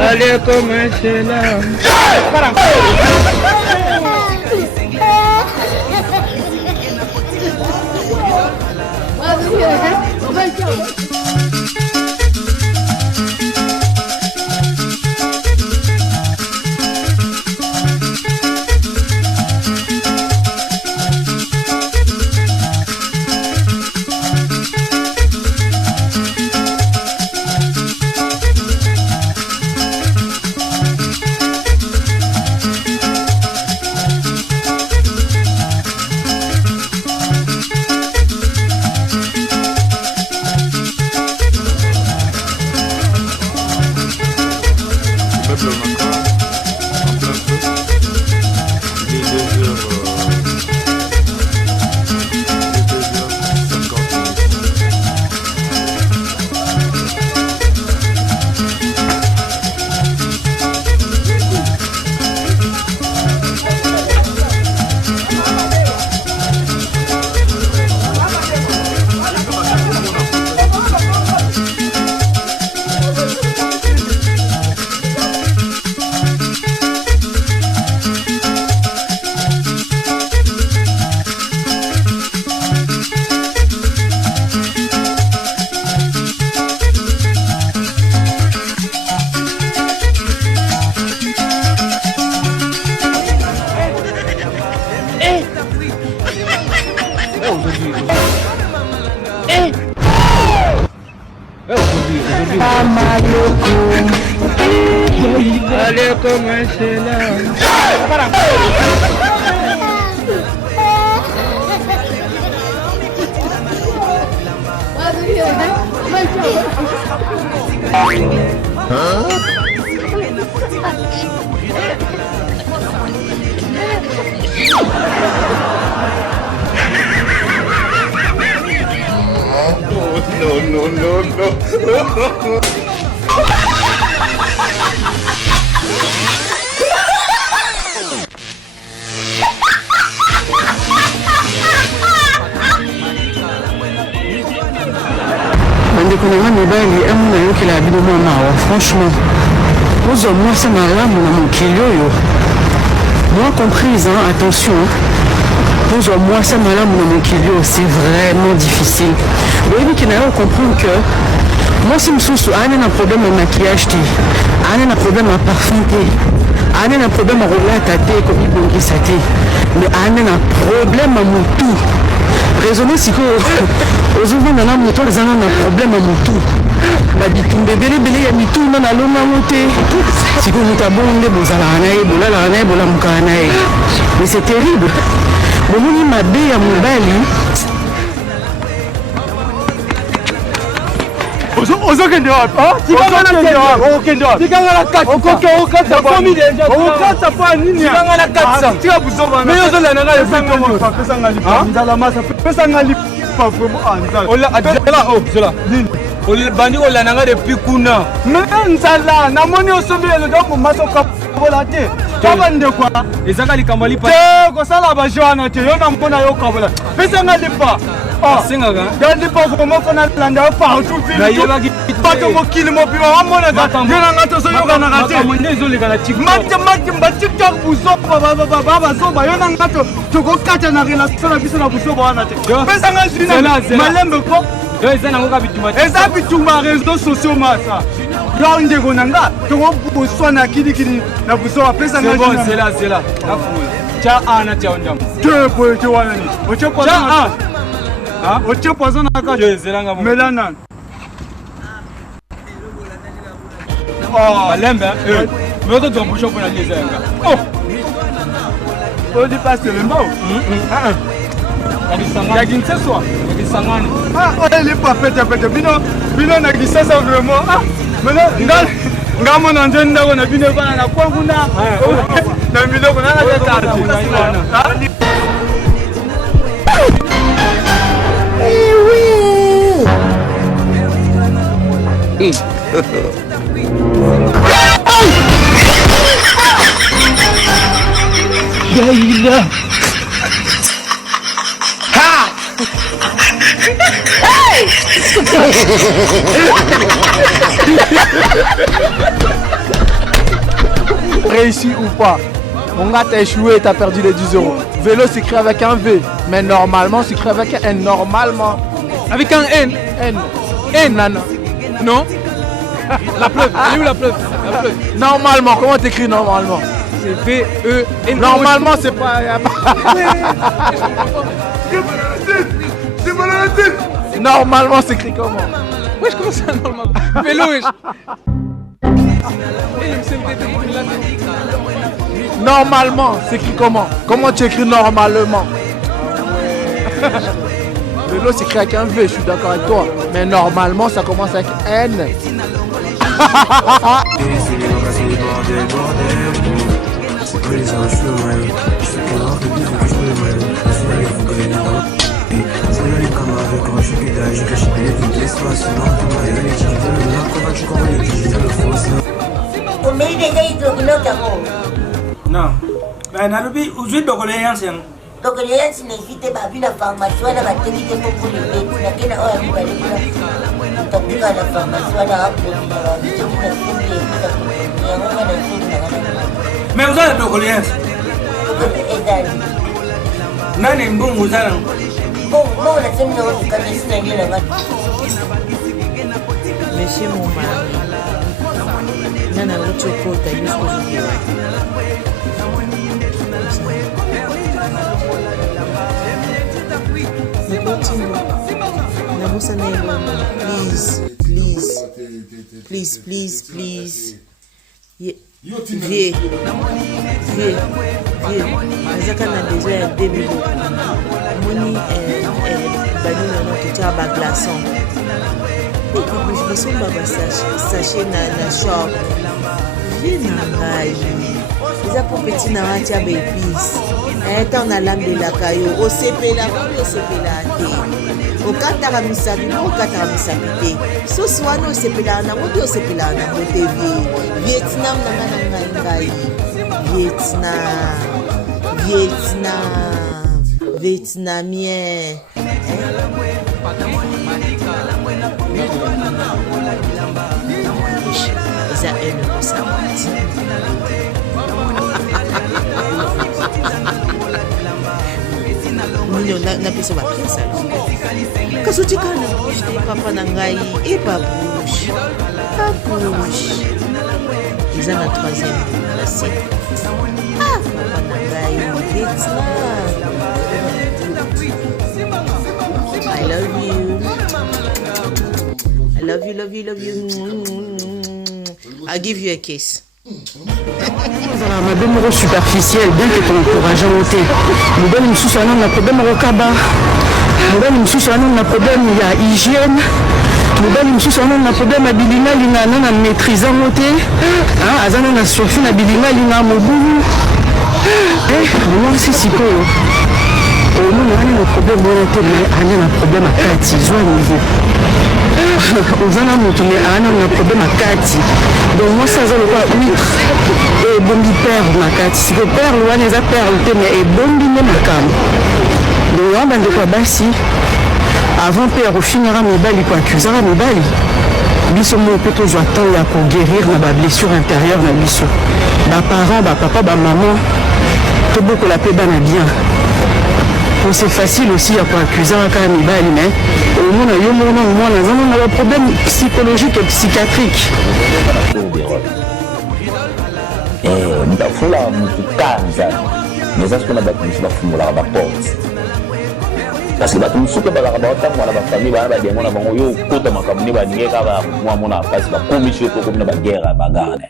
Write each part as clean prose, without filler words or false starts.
Allez, commencez là. Allez, commencez là. No. Franchement, moi ça m'a là mon kilio. Moi comprise, hein, attention. Moi ça m'a là mon kilio, c'est vraiment difficile. Mais il faut comprendre que moi si je suis un problème de maquillage, un problème de parfum, un problème de rouler à tête comme il bon ça mais un problème à mon tout. Raisonner si que aux autres dans la moto les gens ont un problème à mon tout. Babitumbe belebele ya mituna na longa moté siko mutabonde bozala naye bolala naye bolamuka naye mais c'est terrible bomoni mabe ya mobali ozo kende wapi tikanga la 400 okokata pa nini tikanga la 400 tika buzoba mais ozo la nanga le pesanga lipa nzala masa pesanga lipa vraiment ola adela zola bandi kolananga depuis kuna me nzala namoni osombele donc masoka bola te kabandekwa ezaka likambo lipa te kosala bajoana te yo na mpona yo kabola pesanga lipa singaka lipa vraiment fona landa partout bato mokili mobima wamona yo nanga tozoyokanaka te matemate batiktok buzoba bazoba yo nanga tokokata na relation na biso na buzoba wana te pesanga jina malembe ko eza bitumba réseaux sociaux masa yo ndeko nanga tokoboswa na kilikili na buso apesa nga zela cha ana cha ondam te boye te wana ni oche poison oche poison na ka zelanga melana malembe mais to mbusho pona lezanga odi passe le mot Yagin ce soir, Sangani. Elle est pas pète, bino na gisasa vraiment. Mais là, ngamo na njenda na bino bana na kwa kuna. Na bino kuna na tati. Gaïda. Réussi ou pas, mon gars t'as échoué et t'as perdu les 10 euros. Vélo s'écrit avec un V, mais normalement s'écrit avec un N. Normalement. Avec un N. N. N, nana. Non. La preuve. Elle est où la preuve? La preuve. Normalement, comment t'écris normalement? C'est V-E-N. Normalement, c'est pas. Normalement, c'est écrit comment? Wesh, comment ça normalement? Vélo, wesh. Normalement, c'est écrit comment? Comment tu écris normalement? Vélo s'écrit avec un V, je suis d'accord avec toi. Mais normalement, ça commence avec N. Non. Ben, nalobi, ujui dokole yansen. Dokole yansen nezite babi na pharmacie wana bateki te mpo mpona nakena oyo amibale kuna tatika na pharmacie wana apona babiteki na sembe ekita yango nga na sembe nanga Mais uzala dokole yansen. dokole ezali Nani mbungu uzala? bongo na sembe nango tikata esina nde nanga. Monsieur mon mari, nana uchokota yuskozukiwa. Nakotingo, nabusa na elongo. Please. Vieux. Nazaka na besoin ya 2 biloko. Moni banino na totia ba glaçon. Basomba basashe na shop. Vieux na ngai. Eza po petit na wati ya baépice. Ntango nalambelaka yo osepelaka oyo osepelaka te. Okataka misapi mpo okataka misapi te. Sosi wana osepelaka nango mpe osepelaka nango te vie. Vietnam nanga na ngai. Vietnamien. Eza 1,50 million na peso bapiesa kasi otika na bouche te papa na ngai epabouche eza na 3e place. Papa na ngai Vietnam. I love you. I'll give you a kiss. mabe moko superficiel bien que t'encourage à monter mobali mosusu wana na problème akokaba mobali mosusu wana na problème ya hygiène mobali mosusu wana na problème ya bilingalinga ana na maîtrise yango te aza na surfi na bilingalinga mobulu mwasi sikoyo omona wana na problème wana te me anya na problème akati zwa niveau oza na moto me ana na problème akati donc mwasi aza lokola huître ebombi perle na kati siko perle wana eza perle te me ebombi nde makambo donc wana bandeko ya basi avant mpe ya kofinira mibali koaccusaka mibali biso moko mpe tozwa temps ya koguérir na bablessure intérieure na biso baparent bapapa bamama tobokola mpe bana bien. C'est facile aussi à accuser un cas mibali, mais au moins on a un problème psychologique et psychiatrique. Ndafula mukukanza neza sikona batumisi bafungula ba porte parce que batumisi ko bala ba otanga na ba famille bana ba demona bango yo kota makamuni ba ngeka ba mwa mona pasi ba komisho ko komina ba guerre ba gane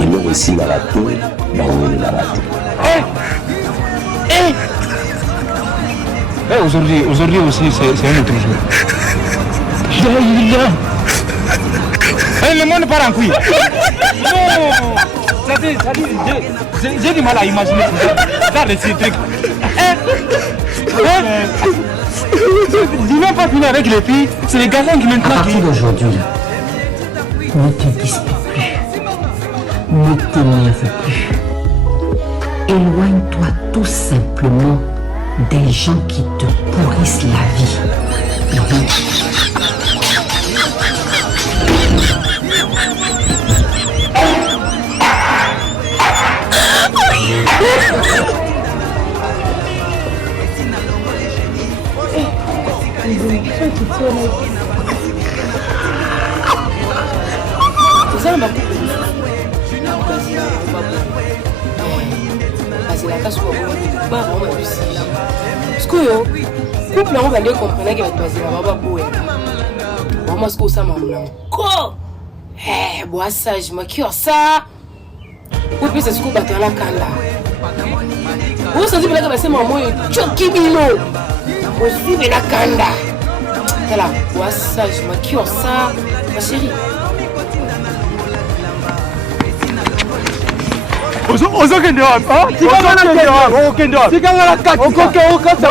et aussi la raté ba woni la raté. Aujourd'hui aussi, c'est un autre jour. Le monde part en couille. Non. J'ai du mal à imaginer ça, ces trucs. Dis-moi pas finir avec les filles, c'est les garçons qui maintenant... À partir d'aujourd'hui, ne te dispute plus. Ne t'énerve plus. Éloigne-toi tout simplement des gens qui te pourrissent la vie. couple on va comprendre que va passer là baba boue maman ce que ça maman ko bois sage ma qui ça ou puis c'est ce que bato la kanda vous sentez bien que c'est maman choki bilo vous suivez la kanda là bois sage ma qui ça ma chérie ozokende wapi tikanga na okokata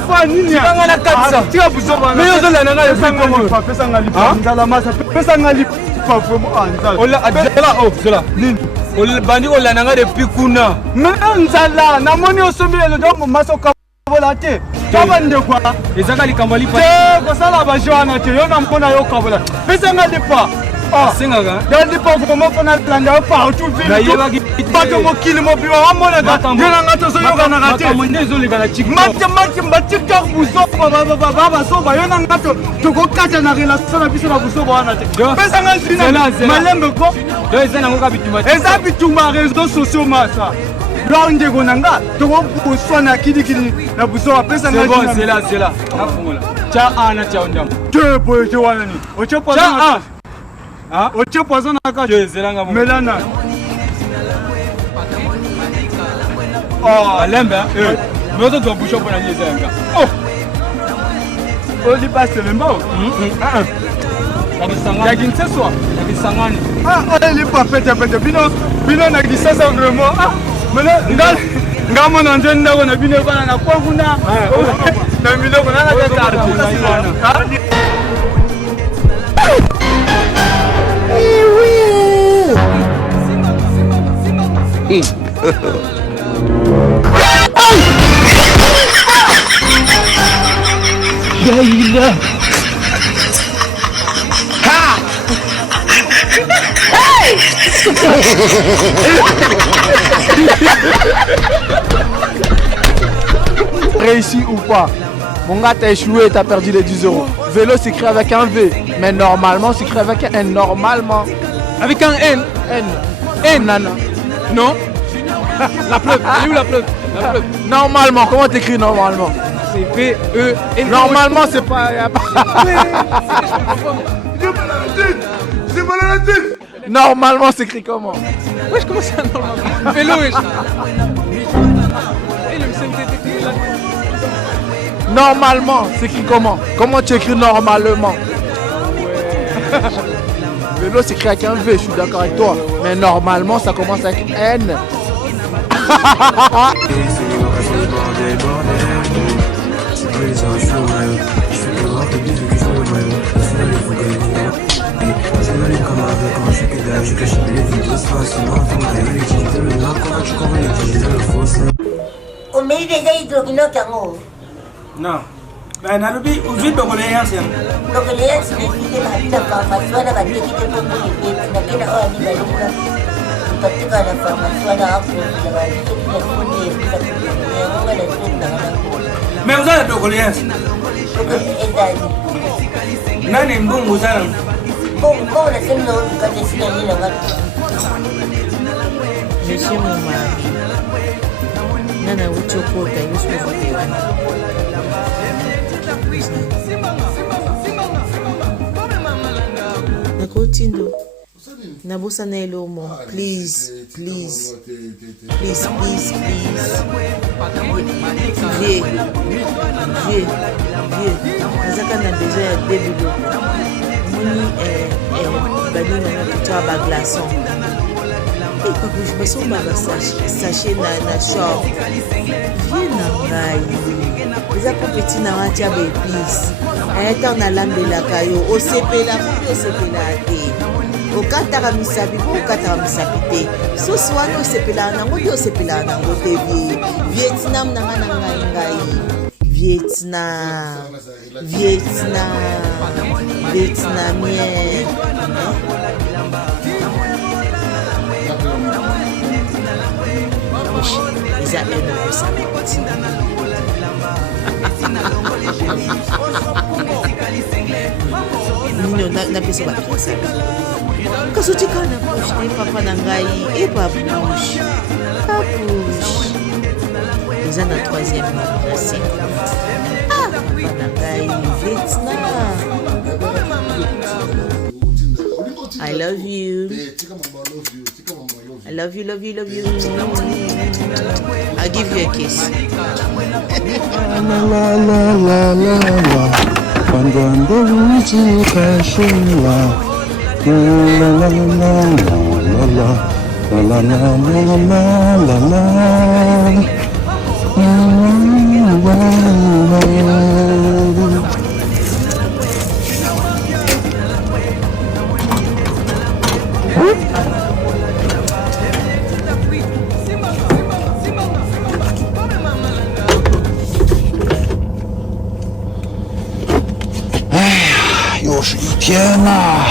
pa nini tikanga na katisa tika buzoba mais ozolanda nga lepinga pesanga lipa nzala masa pesanga lipa vraiment ola adela zola nini bandi olanda nga depuis kuna mais nzala namoni osombelelo ndo masa okabola te tabandekwa ezaka likambo lipa te kosala bajoana te yo na mpona yo okabola pesanga lipa singaka dandi pa vraiment fona landa partout ville bato mokili mobiwa wamona ngena ngato so yoga na rate mondezo le kana tik mati TikTok buso baba so ba yona ngato tokokata na relation na biso na buso wana te pesa ngazina malembe ko do ezana ngoka bituma eza bituma réseaux sociaux masa lo ndeko nanga toko buswana kidikidi na buso pesa ngazina c'est là afungula cha ana cha ondam te boye te wana ni ocho poza ah ocho poza na ka je zelanga melana lembe mais on doit bouger pour la liaison. Oh, il passe le mot. Il y a qui ne sait soit. Il y a qui s'engage. Ah, il est pas fait. Bino n'a dit ça vraiment. Ah, mais là, ngamo na nzenda ko na bino bana na kwa kuna. Na bino ko na ka oui. Gaïla. Réussi ou pas? Mon gars, t'as échoué, t'as perdu les 10 €. Vélo s'écrit avec un V, mais normalement s'écrit avec un N. Normalement. Avec un N. N, nana. Non. La preuve, elle est où la preuve? Normalement, comment t'écris normalement? C'est V-E-N. Normalement, c'est pas. C'est pas la tête. Normalement, c'est écrit comment? Wesh, comment ça normalement? Vélo, wesh. Normalement, c'est écrit comment? Comment tu écris normalement? Vélo s'écrit avec un V, je suis d'accord avec toi. Mais normalement, ça commence avec N. O meio de aí do que não quer mo. Non. Ben narubi uji dogoleya sen. Dogoleya sen que la vida farmacia na bate que te pongo ni na kena o ni balula. Katika na farmacia na hapo na bate que te pongo ni ngoma na sunna na. Mais uzala dogoleya sen. Nani mbungu uzala? Bon na sen no katesina ni na ngati. Monsieur mon mari, nana uchokota yusufu pewana. Nakotindo. Nabosana elomo, please. Viens. Nazaka na besoin ya débilo. Moni banina na kutoa ba glaçon. Et quand je me sens sachet na shop. Viens na ngai. Eza ko petit na watia ba épices. Eta na lambela kayo, osepela te. okataka misapi mpo okataka misapi te sosi wana osepelaka nango nde osepelaka nango te vietnam nanga na ngai vietnamien eza enosapeti nino napesa bapesa kasi otika na pushe te papa na ngai epapushe eza na 3e nasi papa na ngai Vietnam. I love you. I love you, love you, love you. I'll give you a kiss. La la la la la la. Cuando la la la la la la la la la天哪！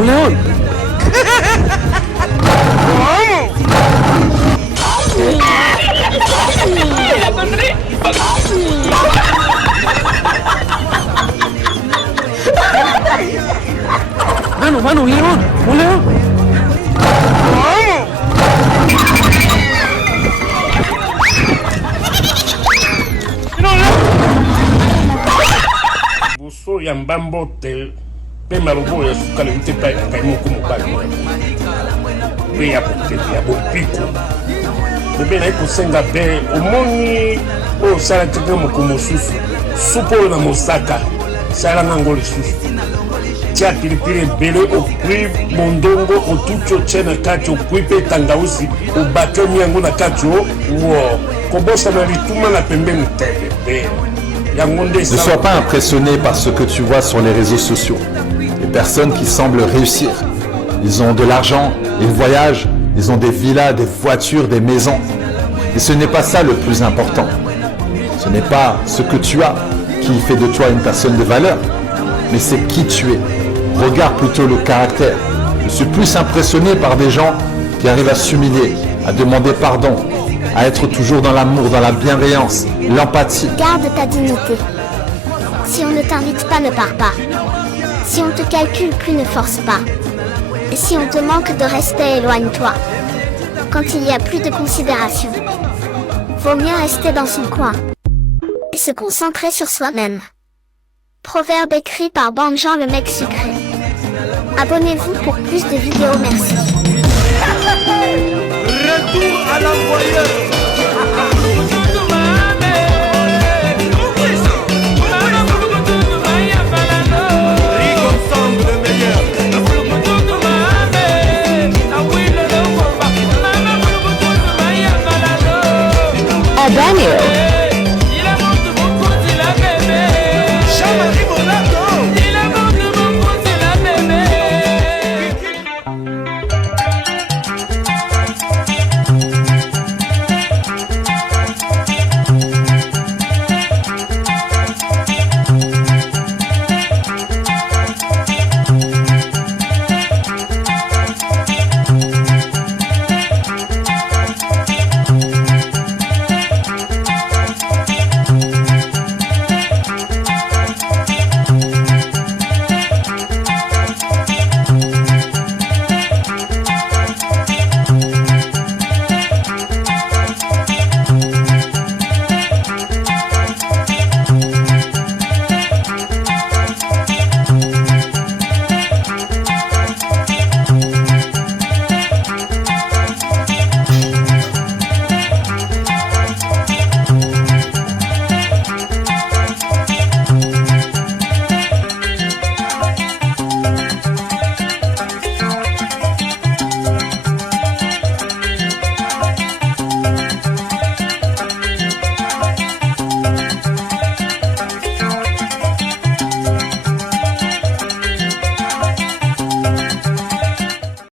Un león. Mano, un león. Buso ya mbambo te pe malobo ya sukala mte pa ya kai moko mobali pe ya potete ya bopiko bebe na ikosenga be omoni o sala tike moko mosusu supo na mosaka sala nango lisusu tia pilipili ebele okui mondongo otuti otie na kati okui mpe tangausi obakemi yango na kati wo kobosana lituma na pembeni te bebe. Ne sois pas impressionné par ce que tu vois sur les réseaux sociaux. Les personnes qui semblent réussir, ils ont de l'argent, ils voyagent, ils ont des villas, des voitures, des maisons. Et ce n'est pas ça le plus important. Ce n'est pas ce que tu as qui fait de toi une personne de valeur, mais c'est qui tu es. Regarde plutôt le caractère. Je suis plus impressionné par des gens qui arrivent à s'humilier, à demander pardon, à être toujours dans l'amour, dans la bienveillance, l'empathie. Garde ta dignité. Si on ne t'invite pas, ne pars pas. Si on te calcule plus, ne force pas. Et si on te manque de respect, éloigne-toi. Quand il n'y a plus de considération, vaut mieux rester dans son coin et se concentrer sur soi-même. Proverbe écrit par Banjan le mec sucré. Abonnez-vous pour plus de vidéos, merci. Retour à l'envoyeur.